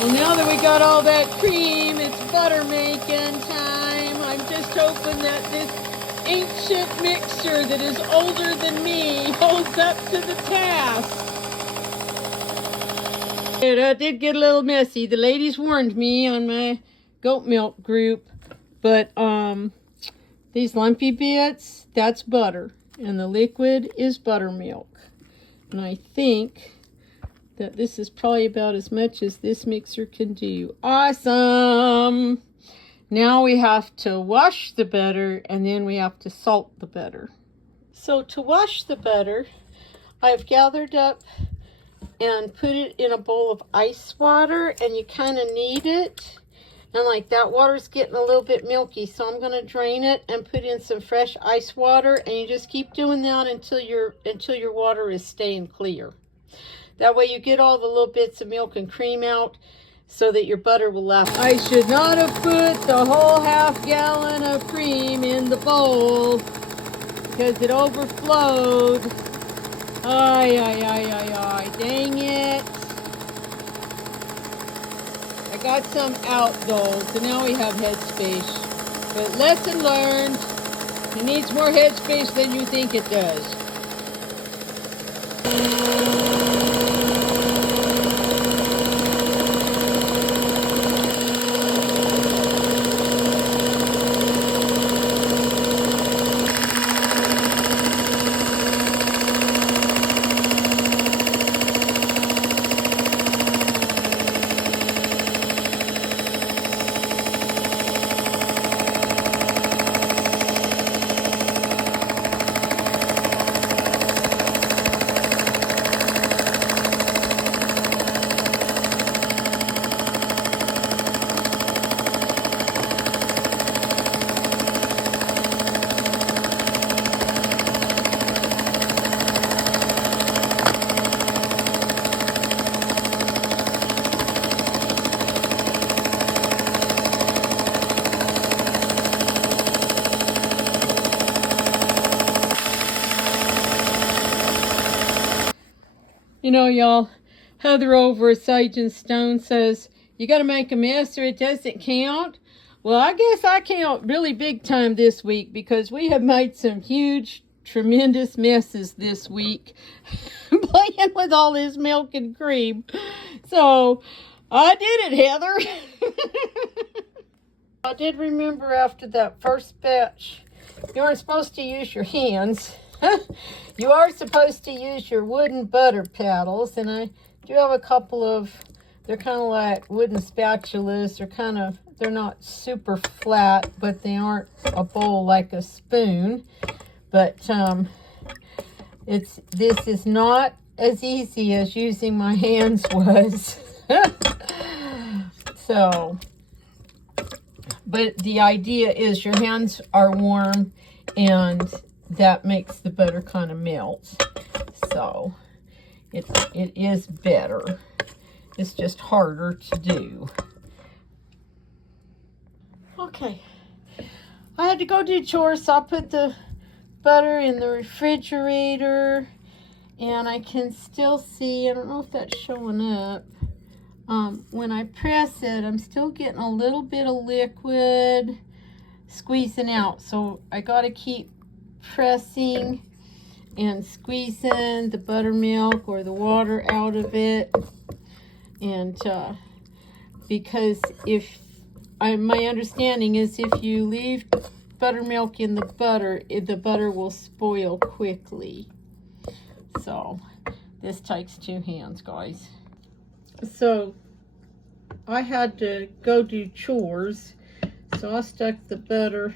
Well, now that we got all that cream, it's butter making time. I'm just hoping that this ancient mixture that is older than me holds up to the task. It did get a little messy. The ladies warned me on my goat milk group, but these lumpy bits, that's butter, and the liquid is buttermilk. And I think that this is probably about as much as this mixer can do. Awesome! Now we have to wash the butter, and then we have to salt the butter. So to wash the butter, I've gathered up and put it in a bowl of ice water, and you kind of knead it. And like that water's getting a little bit milky, so I'm going to drain it and put in some fresh ice water, and you just keep doing that until your water is staying clear. That way you get all the little bits of milk and cream out so that your butter will last. I should not have put the whole half gallon of cream in the bowl because it overflowed. Ay, dang it. I got some out though, so now we have headspace. But lesson learned, it needs more headspace than you think it does. You know, y'all, Heather over at Sage and Stone says, you got to make a mess or it doesn't count. Well, I guess I count really big time this week because we have made some huge, tremendous messes this week playing with all this milk and cream. So, I did it, Heather. I did remember after that first batch, you aren't supposed to use your hands. You are supposed to use your wooden butter paddles, and I do have a couple of, they're kind of like wooden spatulas. They're not super flat, but they aren't a bowl like a spoon. But this is not as easy as using my hands was. So, but the idea is your hands are warm and that makes the butter kind of melt. So it is better. It's just harder to do. Okay. I had to go do chores, so I put the butter in the refrigerator, and I can still see, I don't know if that's showing up, when I press it, I'm still getting a little bit of liquid squeezing out, so I got to keep pressing and squeezing the buttermilk or the water out of it, and because my understanding is if you leave buttermilk in the butter will spoil quickly. So this takes 2 hands, guys. So I had to go do chores, so I stuck the butter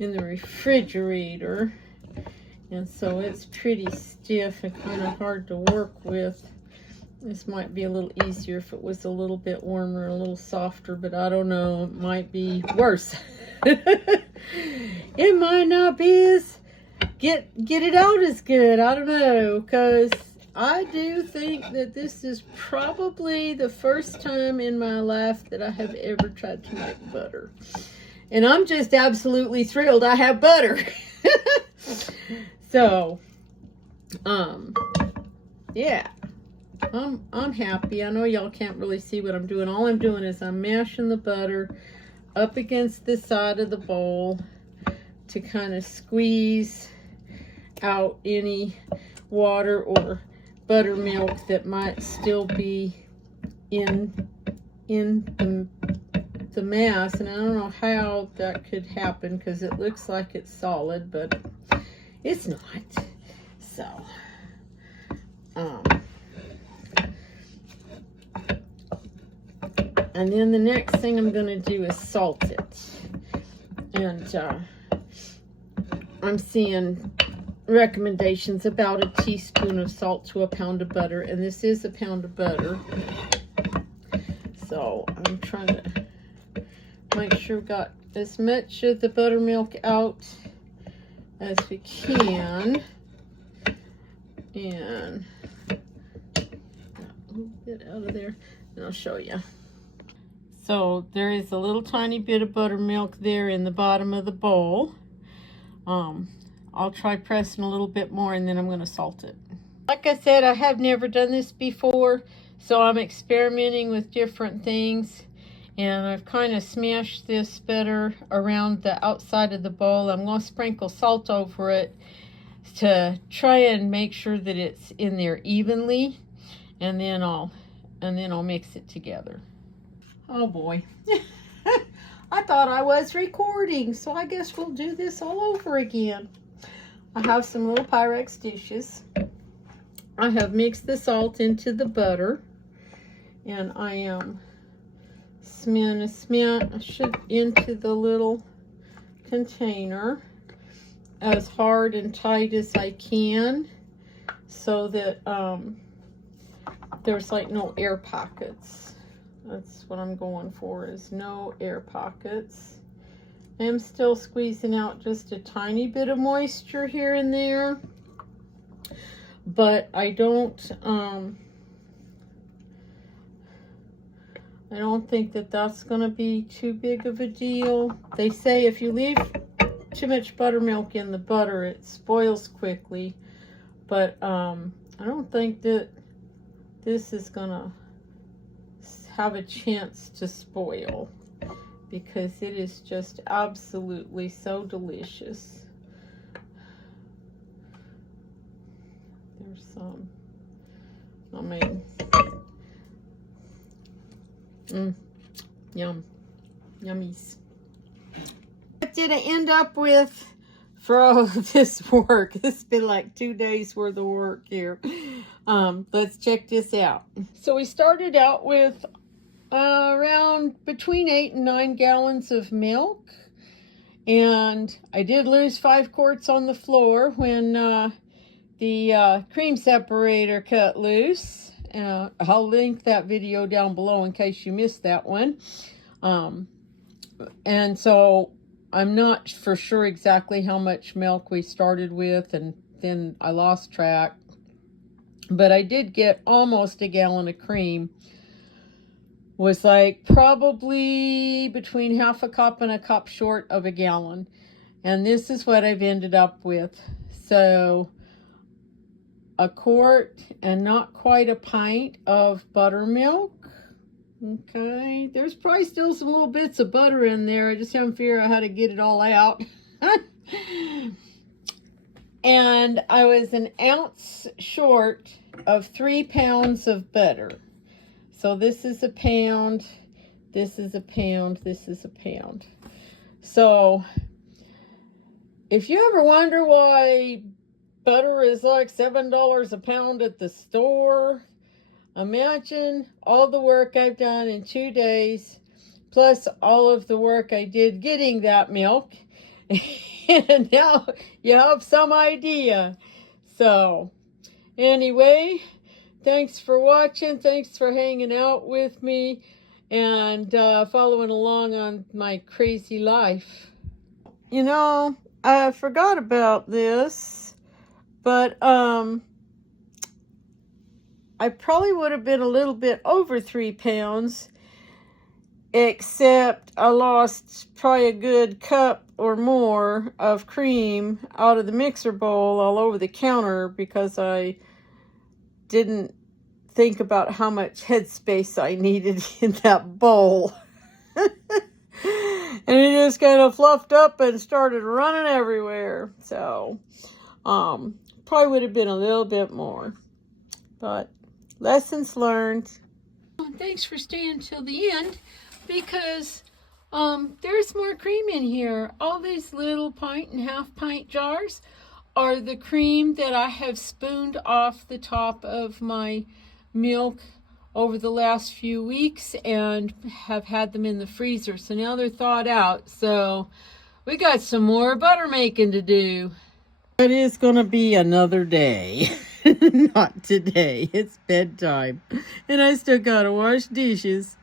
in the refrigerator, and so it's pretty stiff and kind of hard to work with. This might be a little easier if it was a little bit warmer, a little softer, but I don't know, it might be worse. It might not be as get it out as good, I don't know, because I do think that this is probably the first time in my life that I have ever tried to make butter. And I'm just absolutely thrilled I have butter. So, yeah. I'm happy. I know y'all can't really see what I'm doing. All I'm doing is I'm mashing the butter up against the side of the bowl to kind of squeeze out any water or buttermilk that might still be in the mass. And I don't know how that could happen because it looks like it's solid, but it's not. So and then the next thing I'm going to do is salt it. And I'm seeing recommendations about a teaspoon of salt to a pound of butter. And this is a pound of butter. So I'm trying to make sure we got as much of the buttermilk out as we can. And a little bit out of there. And I'll show you. So there is a little tiny bit of buttermilk there in the bottom of the bowl. I'll try pressing a little bit more and then I'm going to salt it. Like I said, I have never done this before, so I'm experimenting with different things. And I've kind of smashed this better around the outside of the bowl. I'm going to sprinkle salt over it to try and make sure that it's in there evenly. And then I'll mix it together. Oh boy. I thought I was recording, so I guess we'll do this all over again. I have some little Pyrex dishes. I have mixed the salt into the butter, and I am smearing a smidge into the little container as hard and tight as I can so that there's like no air pockets. That's what I'm going for, is no air pockets. I'm still squeezing out just a tiny bit of moisture here and there, but I don't think that that's going to be too big of a deal. They say if you leave too much buttermilk in the butter, it spoils quickly, but I don't think that this is going to have a chance to spoil because it is just absolutely so delicious. There's some, I mean, yum, yummies. What did I end up with for all of this work? This has been like 2 days worth of work here. Let's check this out. So we started out with around between 8 and 9 gallons of milk, and I did lose 5 quarts on the floor when the cream separator cut loose. I'll link that video down below in case you missed that one. And so I'm not for sure exactly how much milk we started with, and then I lost track, but I did get almost a gallon of cream. Was like probably between half a cup and a cup short of a gallon. And this is what I've ended up with. So a quart and not quite a pint of buttermilk. Okay, there's probably still some little bits of butter in there. I just haven't figured out how to get it all out. And I was an ounce short of 3 pounds of butter. So this is a pound, this is a pound, this is a pound. So if you ever wonder why butter is like $7 a pound at the store, imagine all the work I've done in 2 days, plus all of the work I did getting that milk. And now you have some idea. So anyway, thanks for watching. Thanks for hanging out with me and following along on my crazy life. You know, I forgot about this, but I probably would have been a little bit over 3 pounds, except I lost probably a good cup or more of cream out of the mixer bowl all over the counter because I didn't think about how much headspace I needed in that bowl. And it just kind of fluffed up and started running everywhere. So, probably would have been a little bit more. But lessons learned. Thanks for staying till the end, because there's more cream in here. All these little pint and half pint jars are the cream that I have spooned off the top of my milk over the last few weeks and have had them in the freezer. So now they're thawed out. So we got some more butter making to do. It is going to be another day. Not today. It's bedtime. And I still got to wash dishes.